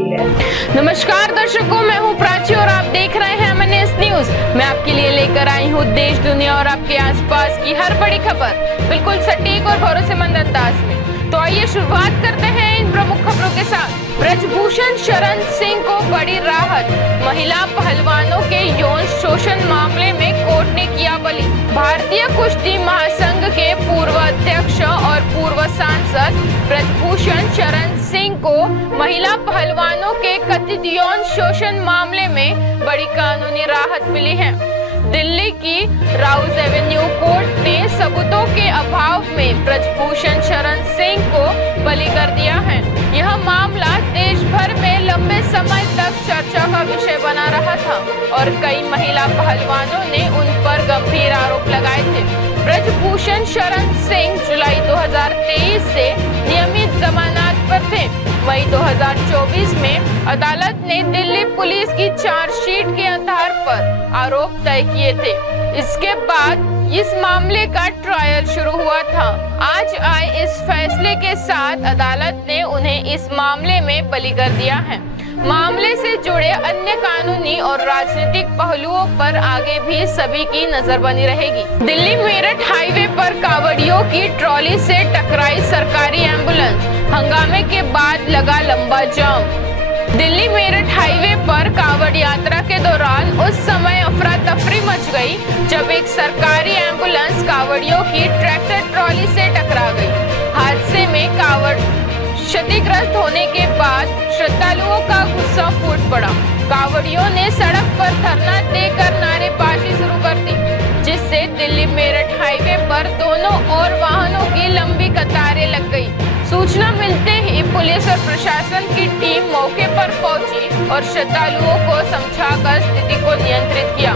गई है। नमस्कार दर्शकों, मैं हूं प्राची और आप देख रहे हैं MNS न्यूज। मैं आपके लिए लेकर आई हूं देश, दुनिया और आपके आसपास की हर बड़ी खबर बिल्कुल सटीक और भरोसेमंद अंदाज में। तो आइए शुरुआत करते हैं इन प्रमुख खबरों के साथ। ब्रजभूषण शरण सिंह को बड़ी राहत, महिला पहलवानों के यौन शोषण मामले में कोर्ट ने किया बली। भारतीय कुश्ती महासंघ के पूर्व अध्यक्ष और पूर्व सांसद ब्रजभूषण शरण सिंह को महिला पहलवानों के कथित यौन शोषण मामले में बड़ी कानूनी राहत मिली है। दिल्ली की राउज एवेन्यू कोर्ट ने सबूतों के अभाव में ब्रजभूषण शरण सिंह को बली कर दिया है। यह मामला देश भर में लंबे समय तक चर्चा का विषय बना रहा था और कई महिला पहलवानों ने उन पर गंभीर आरोप लगाए थे। ब्रजभूषण शरण सिंह जुलाई 2023 से नियमित जमानत पर थे। वहीं 2024 में अदालत ने दिल्ली पुलिस की चार्जशीट के आधार पर आरोप तय किए थे। इसके बाद इस मामले का ट्रायल शुरू हुआ था। आज आए इस फैसले के साथ अदालत ने उन्हें इस मामले में बरी कर दिया है। मामले से जुड़े अन्य कानूनी और राजनीतिक पहलुओं पर आगे भी सभी की नजर बनी रहेगी। दिल्ली मेरठ हाईवे पर कांवड़ियों की ट्रॉली से टकराई सरकारी एम्बुलेंस, हंगामे के बाद लगा लंबा जाम। दिल्ली मेरठ हाईवे पर कांवड़ यात्रा के दौरान उस समय अफरा तफरी मच गई जब एक सरकारी एम्बुलेंस कांवड़ियों की ट्रैक्टर ट्रॉली से टकरा गई। हादसे में कांवड़ क्षतिग्रस्त होने के बाद श्रद्धालुओं का गुस्सा फूट पड़ा। कांवड़ियों ने सड़क पर धरना देकर नारेबाजी शुरू कर दी, जिससे दिल्ली मेरठ हाईवे पर दोनों ओर वाहनों की लंबी कतारें लग गई। सूचना मिलते ही पुलिस और प्रशासन की टीम मौके पर पहुंची और श्रद्धालुओं को समझाकर स्थिति को नियंत्रित किया।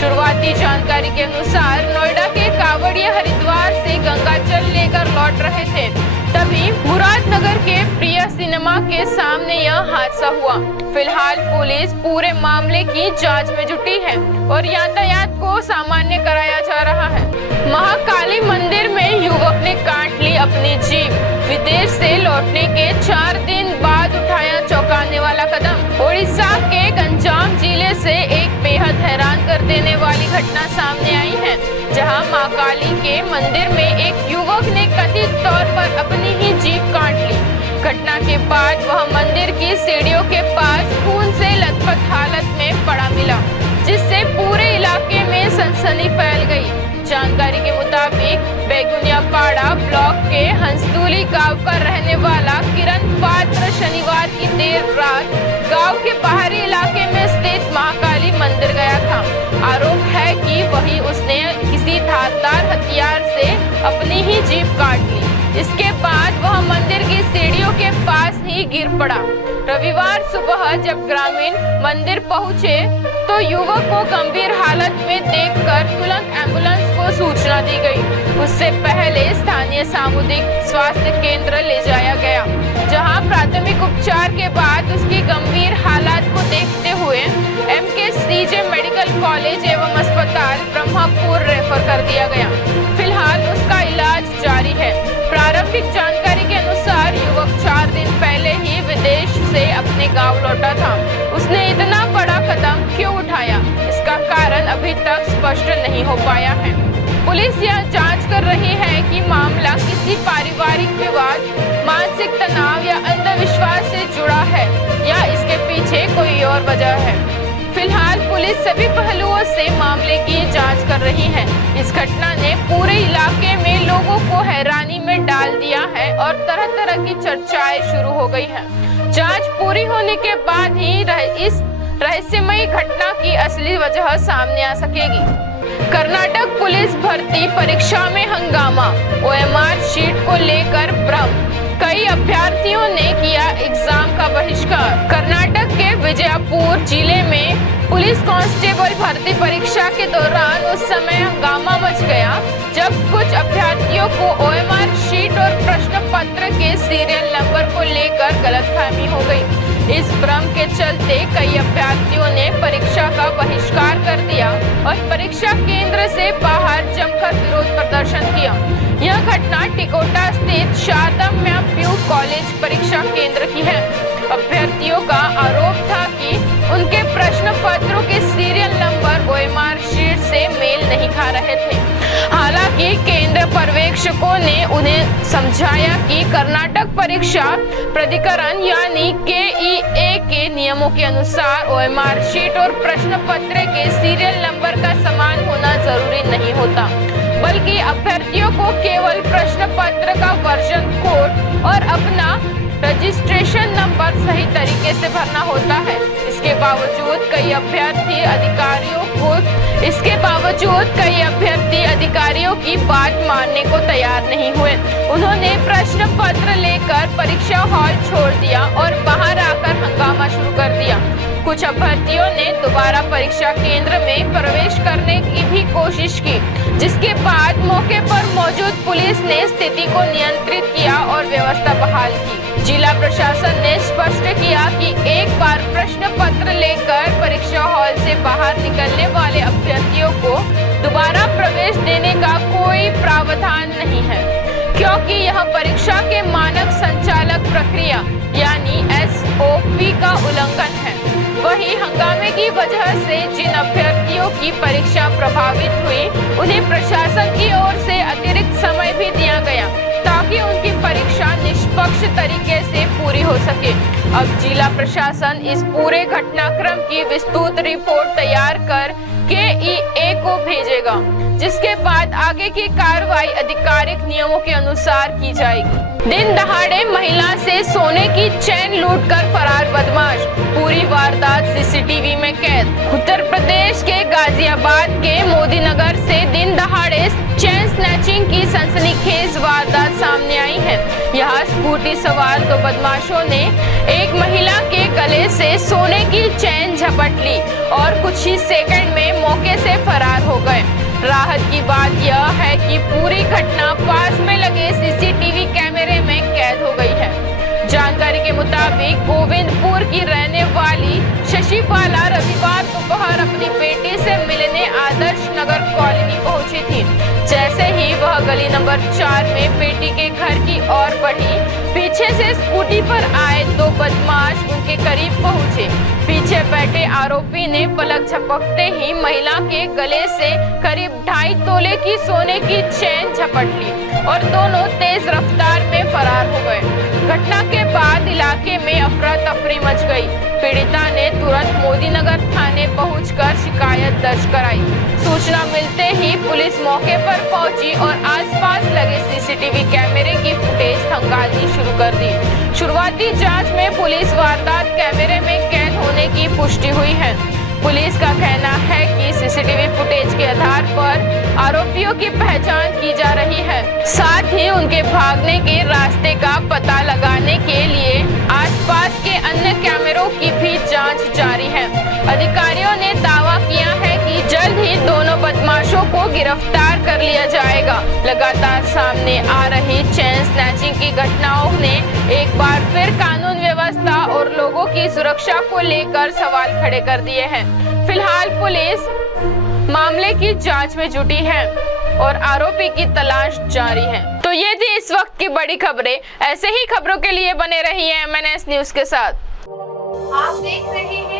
शुरुआती जानकारी के अनुसार नोएडा के कांवड़िया हरिद्वार से गंगाजल लेकर लौट रहे थे, तभी मुरादनगर के प्रिया सिनेमा के सामने यह हादसा हुआ। फिलहाल पुलिस पूरे मामले की जांच में जुटी है और यातायात को सामान्य कराया जा रहा है। महाकाली मंदिर में युवक ने काट ली अपनी जीभ। विदेश से लौटने के 4 दिन बाद उठाया चौंकाने वाला कदम। ओडिशा के गंजाम जिले से एक बेहद हैरान कर देने वाली घटना सामने आई है, जहां मां काली के मंदिर में एक युवक ने कथित तौर पर अपनी ही जीभ काट ली। घटना के बाद वह मंदिर की सीढ़ियों के पास खून से लथपथ हालत में पड़ा मिला, जिससे पूरे इलाके में सनसनी फैल गई। जानकारी के मुताबिक बेगुनियापाड़ा ब्लॉक के हंसदूली गांव का रहने वाला किरण पात्र शनिवार की देर रात गांव के बाहरी इलाके में स्थित महाकाली मंदिर गया था। आरोप है कि वही उसने किसी धारदार हथियार से अपनी ही जीभ काट ली। इसके बाद वह मंदिर की सीढ़ियों के पास ही गिर पड़ा। रविवार सुबह जब ग्रामीण मंदिर पहुंचे तो युवक को गंभीर हालत में देखकर तुरंत एम्बुलेंस को सूचना दी गई। उससे पहले स्थानीय सामुदायिक स्वास्थ्य केंद्र ले जाया गया, जहां प्राथमिक उपचार के बाद उसकी गंभीर हालत को देखते हुए MKCJ मेडिकल कॉलेज एवं अस्पताल ब्रह्मपुर रेफर कर दिया गया। फिलहाल उसका इलाज जारी है। प्रारंभिक जानकारी के अनुसार युवक 4 दिन पहले ही विदेश से अपने गांव लौटा था। उसने इतना बड़ा कदम क्यों उठाया, इसका कारण अभी तक स्पष्ट नहीं हो पाया है। पुलिस यह जांच कर रही है कि मामला किसी पारिवारिक विवाद, मानसिक तनाव या अंधविश्वास से जुड़ा है या इसके पीछे कोई और वजह है। फिलहाल पुलिस सभी पहलुओं से मामले की जांच कर रही है। इस घटना ने पूरे इलाके में लोगों को हैरानी में डाल दिया है और तरह तरह की चर्चाएं शुरू हो गई हैं। जांच पूरी होने के बाद ही इस रहस्यमयी घटना की असली वजह सामने आ सकेगी। कर्नाटक पुलिस भर्ती परीक्षा में हंगामा, OMR शीट को लेकर भ्रम, कई अभ्यर्थियों ने किया एग्जाम का बहिष्कार। कर्नाटक के विजयपुर जिले में पुलिस कांस्टेबल भर्ती परीक्षा के दौरान उस समय हंगामा मच गया जब कुछ अभ्यर्थियों को OMR शीट और प्रश्न पत्र के सीरियल नंबर को लेकर गलतफहमी हो गई। इस भ्रम के चलते कई अभ्यर्थियों ने परीक्षा का बहिष्कार कर दिया और परीक्षा केंद्र से बाहर जमकर विरोध प्रदर्शन किया। यह घटना टिकोटा स्थित शारदा म्या पीयू कॉलेज परीक्षा केंद्र की है। अभ्यर्थियों का नहीं खा रहे थे। हालांकि केंद्र पर्यवेक्षकों ने उन्हें समझाया कि कर्नाटक परीक्षा प्राधिकरण यानी KEA के नियमों के अनुसार OMR शीट और प्रश्न पत्र के सीरियल नंबर का समान होना जरूरी नहीं होता, बल्कि अभ्यर्थियों को केवल प्रश्न पत्र का वर्जन कोड और अपना रजिस्ट्रेशन नंबर सही तरीके से भरना होता है। इसके बावजूद कई अभ्यर्थी अधिकारियों की बात मानने को तैयार नहीं हुए। उन्होंने प्रश्न पत्र लेकर परीक्षा हॉल छोड़ दिया और बाहर आकर हंगामा शुरू कर दिया। कुछ अभ्यर्थियों ने दोबारा परीक्षा केंद्र में प्रवेश करने की भी कोशिश की, जिसके बाद मौके पर मौजूद पुलिस ने स्थिति को नियंत्रित किया और व्यवस्था बहाल की। जिला प्रशासन ने स्पष्ट किया कि एक बार प्रश्न पत्र लेकर परीक्षा हॉल से बाहर निकलने वाले अभ्यर्थियों को दोबारा प्रवेश देने का कोई प्रावधान नहीं है, क्योंकि यह परीक्षा के मानक संचालक प्रक्रिया यानी SOP का उल्लंघन है। वही हंगामे की वजह से जिन अभ्यर्थियों की परीक्षा प्रभावित हुई, उन्हें प्रशासन की ओर से अतिरिक्त समय भी दिया गया ताकि उनकी परीक्षा निष्पक्ष तरीके से पूरी हो सके। अब जिला प्रशासन इस पूरे घटनाक्रम की विस्तृत रिपोर्ट तैयार कर KEA को भेजेगा, जिसके बाद आगे की कार्रवाई आधिकारिक नियमों के अनुसार की जाएगी। दिन दहाड़े महिला से सोने की चेन लूटकर फरार बदमाश, पूरी वारदात CCTV में कैद। उत्तर प्रदेश के गाजियाबाद के मोदी नगर से दिन दहाड़े चेन स्नैचिंग की सनसनीखेज वारदात सामने आई है। यहाँ स्कूटी सवार दो बदमाशों ने एक महिला के गले से सोने की चेन झपट ली और कुछ ही सेकंड में मौके से फरार हो गए। राहत की बात यह है कि पूरी घटना पास में लगे CCTV कैमरे में कैद हो गई है। जानकारी के मुताबिक गोविंदपुर की रहने वाली शशिबाला रविवार दोपहर अपनी बेटी से मिलने आदर्श नगर कॉलोनी पहुंची थी। जैसे ही वह गली नंबर 4 में बेटी के घर की ओर बढ़ी, पीछे से स्कूटी पर आए दो बदमाश उनके करीब पहुंचे। पीछे बैठे आरोपी ने पलक झपकते ही महिला के गले से करीब 2.5 तोले की सोने की चेन झपट ली और दोनों तेज रफ्तार में फरार हो गए। घटना के बाद इलाके में अफरा तफरी मच गई। पीड़िता ने तुरंत मोदी नगर थाने पहुंचकर शिकायत दर्ज कराई। सूचना मिलते ही पुलिस मौके पर पहुंची और आसपास लगे CCTV कैमरे की फुटेज खंगालनी शुरू कर दी। शुरुआती जांच में पुलिस वारदात कैमरे में कैद होने की पुष्टि हुई है। पुलिस का कहना है कि CCTV फुटेज के आधार पर आरोपियों की पहचान की जा रही है। साथ ही उनके भागने के रास्ते का पता लगाने के लिए आसपास के अन्य कैमरों की भी जांच जारी है। अधिकारियों ने दावा किया है कि जल्द ही दोनों बदमाशों को गिरफ्तार कर लिया जाएगा। लगातार सामने आ रही चेन स्नैचिंग की घटनाओं ने एक बार फिर कानून व्यवस्था और लोगों की सुरक्षा को लेकर सवाल खड़े कर दिए हैं। फिलहाल पुलिस मामले की जांच में जुटी है और आरोपी की तलाश जारी है। तो ये थी इस वक्त की बड़ी खबरें। ऐसे ही खबरों के लिए बने रहिए MNS न्यूज के साथ। आप देख रहे हैं